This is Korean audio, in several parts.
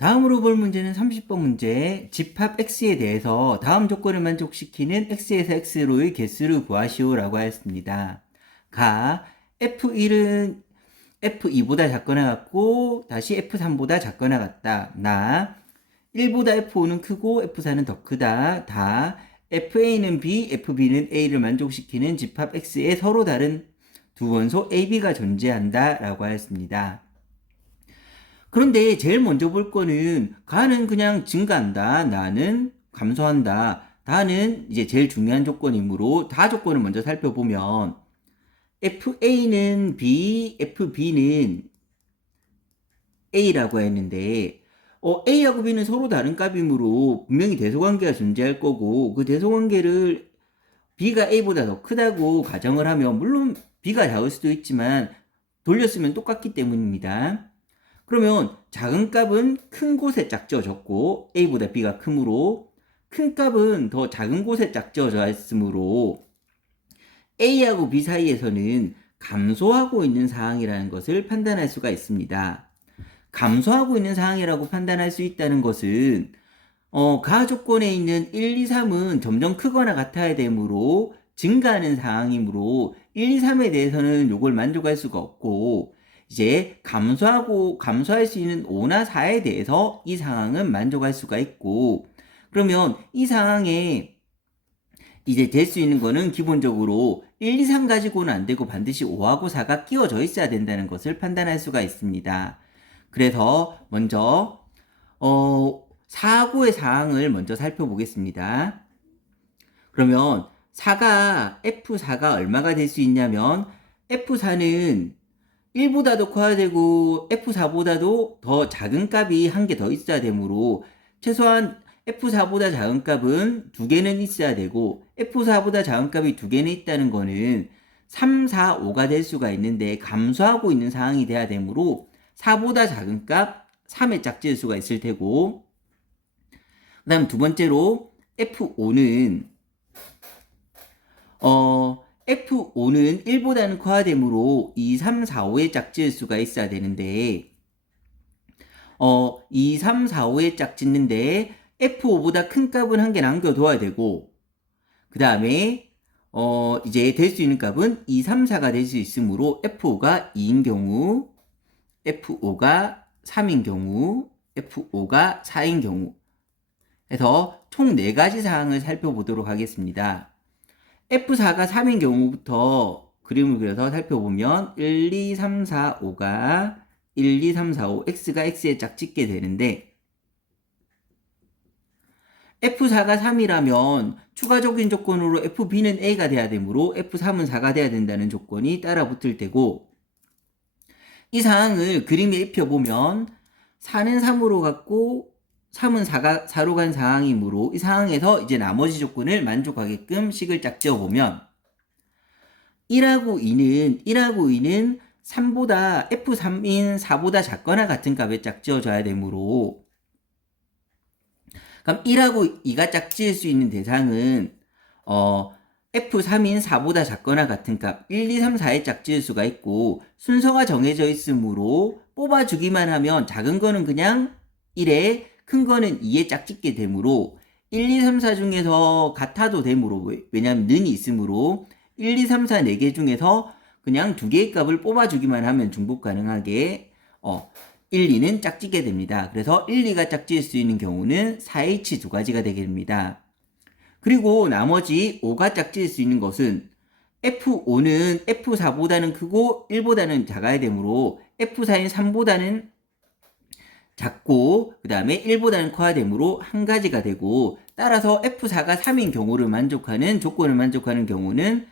다음으로 볼 문제는 30번 문제 집합 x에 대해서 다음 조건을 만족시키는 x에서 x로의 개수를 구하시오 라고 하였습니다. 가 f1은 f2보다 작거나 같고 다시 f3보다 작거나 같다. 나 1보다 f5는 크고 f4는 더 크다. 다 fa는 b, fb는 a를 만족시키는 집합 x에 서로 다른 두 원소 ab가 존재한다 라고 하였습니다. 그런데 제일 먼저 볼 거는 가는 그냥 증가한다. 나는 감소한다. 다는 이제 제일 중요한 조건이므로 다 조건을 먼저 살펴보면 FA는 B, FB는 A라고 했는데 어, A하고 B는 서로 다른 값이므로 분명히 대소관계가 존재할 거고 그 대소관계를 B가 A보다 더 크다고 가정을 하면 물론 B가 작을 수도 있지만 돌렸으면 똑같기 때문입니다. 그러면 작은 값은 큰 곳에 짝지어졌고 A보다 B가 크므로 큰 값은 더 작은 곳에 짝지어져 있으므로 A하고 B 사이에서는 감소하고 있는 상황이라는 것을 판단할 수가 있습니다. 감소하고 있는 상황이라고 판단할 수 있다는 것은 어, 가 조건에 있는 1, 2, 3은 점점 크거나 같아야 되므로 증가하는 상황이므로 1, 2, 3에 대해서는 요걸 만족할 수가 없고 이제 감소하고 감소할 수 있는 5나 4에 대해서 이 상황은 만족할 수가 있고 그러면 이 상황에 이제 될 수 있는 거는 기본적으로 1, 2, 3 가지고는 안 되고 반드시 5하고 4가 끼워져 있어야 된다는 것을 판단할 수가 있습니다. 그래서 먼저 어 4하고의 상황을 먼저 살펴보겠습니다. 그러면 4가 F4가 얼마가 될 수 있냐면 F4는 1보다도 커야 되고 F4보다도 더 작은 값이 한 개 더 있어야 되므로 최소한 F4보다 작은 값은 두 개는 있어야 되고 F4보다 작은 값이 두 개는 있다는 거는 3, 4, 5가 될 수가 있는데 감소하고 있는 상황이 돼야 되므로 4보다 작은 값 3에 짝지을 수가 있을 테고 그 다음 두 번째로 F5는 어 F5는 1보다는 커야 되므로 2, 3, 4, 5에 짝지을 수가 있어야 되는데 어 2, 3, 4, 5에 짝짓는데 F5보다 큰 값은 한 개 남겨둬야 되고 그 다음에 어 이제 될 수 있는 값은 2, 3, 4가 될 수 있으므로 F5가 2인 경우 F5가 3인 경우 F5가 4인 경우 해서 총 4가지 사항을 살펴보도록 하겠습니다. F4가 3인 경우부터 그림을 그려서 살펴보면 1, 2, 3, 4, 5가 1, 2, 3, 4, 5 X가 X에 짝짓게 되는데 F4가 3이라면 추가적인 조건으로 FB는 A가 돼야 되므로 F3은 4가 돼야 된다는 조건이 따라 붙을 테고 이 상황을 그림에 입혀보면 4는 3으로 갔고 3은 4가 4로 간 상황이므로 이 상황에서 이제 나머지 조건을 만족하게끔 식을 짝지어 보면 1하고 2는 1하고 2는 3보다 F3인 4보다 작거나 같은 값에 짝지어져야 되므로 그럼 1하고 2가 짝지을 수 있는 대상은 어 F3인 4보다 작거나 같은 값 1, 2, 3, 4에 짝지을 수가 있고 순서가 정해져 있으므로 뽑아주기만 하면 작은 거는 그냥 1에 큰 거는 2에 짝짓게 되므로 1, 2, 3, 4 중에서 같아도 되므로 왜냐하면 는이 있으므로 1, 2, 3, 4 4개 중에서 그냥 두 개의 값을 뽑아주기만 하면 중복 가능하게 어 1, 2는 짝짓게 됩니다. 그래서 1, 2가 짝지을 수 있는 경우는 4H 두 가지가 되게 됩니다. 그리고 나머지 5가 짝지을 수 있는 것은 F5는 F4보다는 크고 1보다는 작아야 되므로 F4인 3보다는 작고 그 다음에 1보다는 커야 되므로 한 가지가 되고 따라서 F4가 3인 경우를 만족하는 조건을 만족하는 경우는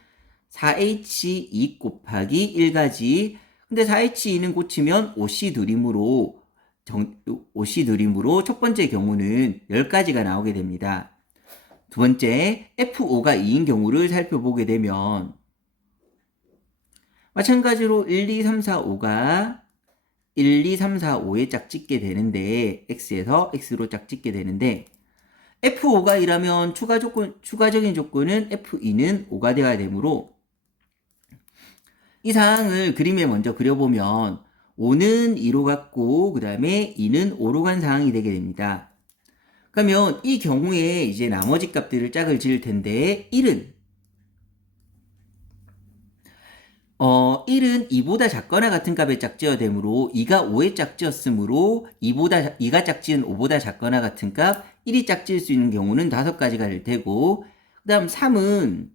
4H2 곱하기 1가지 근데 4H2는 고치면 5C 드림으로 정, 5C 드림으로 첫 번째 경우는 10가지가 나오게 됩니다. 두 번째 F5가 2인 경우를 살펴보게 되면 마찬가지로 1, 2, 3, 4, 5가 1, 2, 3, 4, 5에 짝짓게 되는데 x에서 x로 짝짓게 되는데 f5가 1하면 추가 조건 추가적인 조건은 f2는 5가 되어야 되므로 이 상황을 그림에 먼저 그려보면 5는 2로 갔고 그 다음에 2는 5로 간 상황이 되게 됩니다. 그러면 이 경우에 이제 나머지 값들을 짝을 지을 텐데 1은 어 1은 2보다 작거나 같은 값의 짝지어야 되므로 2가 5의 짝지었으므로 2보다 2가 짝지은 5보다 작거나 같은 값 1이 짝지을 수 있는 경우는 다섯 가지가 될 테고 그 다음 3은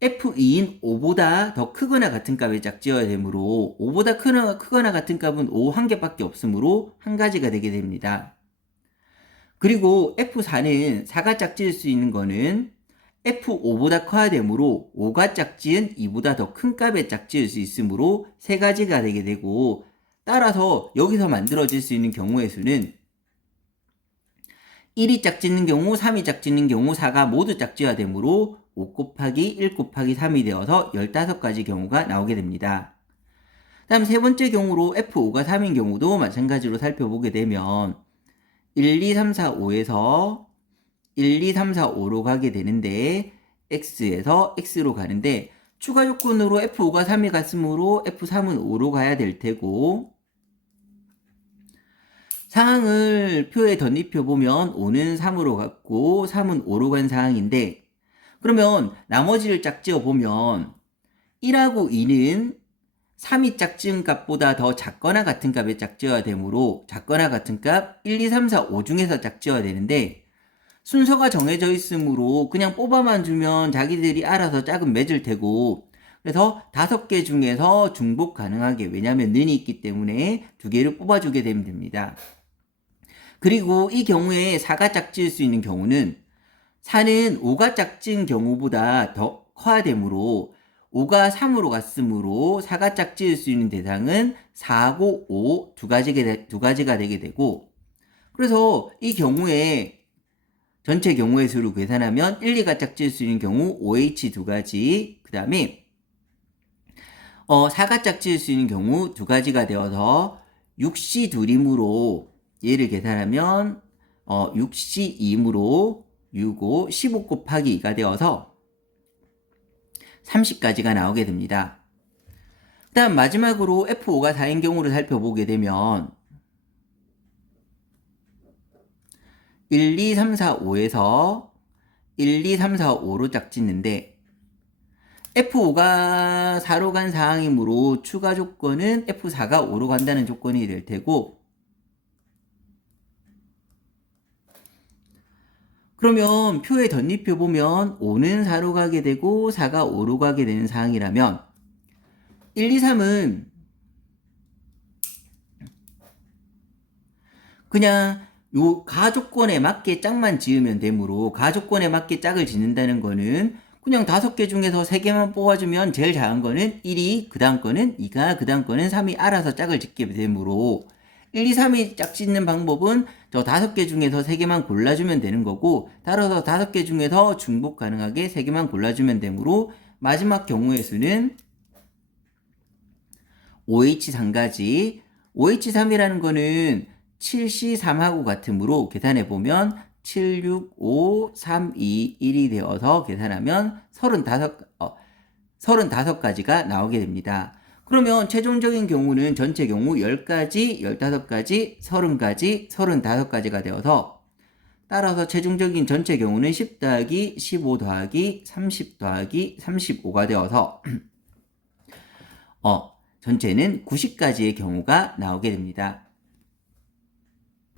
F2인 5보다 더 크거나 같은 값의 짝지어야 되므로 5보다 크거나, 크거나 같은 값은 5 한 개밖에 없으므로 한 가지가 되게 됩니다. 그리고 F4는 4가 짝지을 수 있는 거는 F5보다 커야 되므로 5가 짝지은 2보다 더 큰 값의 짝지을 수 있으므로 세 가지가 되게 되고 따라서 여기서 만들어질 수 있는 경우의 수는 1이 짝짓는 경우, 3이 짝짓는 경우, 4가 모두 짝지어야 되므로 5 곱하기 1 곱하기 3이 되어서 15가지 경우가 나오게 됩니다. 다음 세 번째 경우로 F5가 3인 경우도 마찬가지로 살펴보게 되면 1, 2, 3, 4, 5에서 1, 2, 3, 4, 5로 가게 되는데 X에서 X로 가는데 추가 조건으로 F5가 3이 갔으므로 F3은 5로 가야 될 테고 상황을 표에 덧입혀 보면 5는 3으로 갔고 3은 5로 간 상황인데 그러면 나머지를 짝지어 보면 1하고 2는 3이 짝지은 값보다 더 작거나 같은 값에 짝지어야 되므로 작거나 같은 값 1, 2, 3, 4, 5 중에서 짝지어야 되는데 순서가 정해져 있으므로 그냥 뽑아만 주면 자기들이 알아서 짝은 맺을 테고 그래서 다섯 개 중에서 중복 가능하게 왜냐하면 는이 있기 때문에 두 개를 뽑아주게 되면 됩니다. 그리고 이 경우에 4가 짝지을 수 있는 경우는 4는 5가 짝지은 경우보다 더 커야 되므로 5가 3으로 갔으므로 4가 짝지을 수 있는 대상은 4고 5 두 가지가, 두 가지가 되게 되고 그래서 이 경우에 전체 경우의 수를 계산하면 1, 2가 짝지을 수 있는 경우 OH 두 가지 그 다음에 어, 4가 짝지을 수 있는 경우 두 가지가 되어서 6C 둘이므로 얘를 계산하면 어, 6C 2이므로 6, 5, 15 곱하기 2가 되어서 30까지가 나오게 됩니다. 그 다음 마지막으로 F5가 4인 경우를 살펴보게 되면 1, 2, 3, 4, 5에서 1, 2, 3, 4, 5로 짝짓는데 F5가 4로 간 상황이므로 추가 조건은 F4가 5로 간다는 조건이 될 테고 그러면 표에 덧입혀 보면 5는 4로 가게 되고 4가 5로 가게 되는 상황이라면 1, 2, 3은 그냥 요 가조건에 맞게 짝만 지으면 되므로 가조건에 맞게 짝을 짓는다는 거는 그냥 다섯 개 중에서 세 개만 뽑아주면 제일 작은 거는 1이 그 다음 거는 2가 그 다음 거는 3이 알아서 짝을 짓게 되므로 1, 2, 3이 짝 짓는 방법은 저 다섯 개 중에서 세 개만 골라주면 되는 거고 따라서 다섯 개 중에서 중복 가능하게 세 개만 골라주면 되므로 마지막 경우의 수는 OH3가지. OH3이라는 거는 7C3하고 같으므로 계산해 보면 7, 6, 5, 3, 2, 1이 되어서 계산하면 35, 어, 35가지가 나오게 됩니다. 그러면 최종적인 경우는 전체 경우 10가지, 15가지, 30가지, 35가지가 되어서 따라서 최종적인 전체 경우는 10 더하기 15 더하기 30 더하기 35가 되어서 어, 전체는 90가지의 경우가 나오게 됩니다.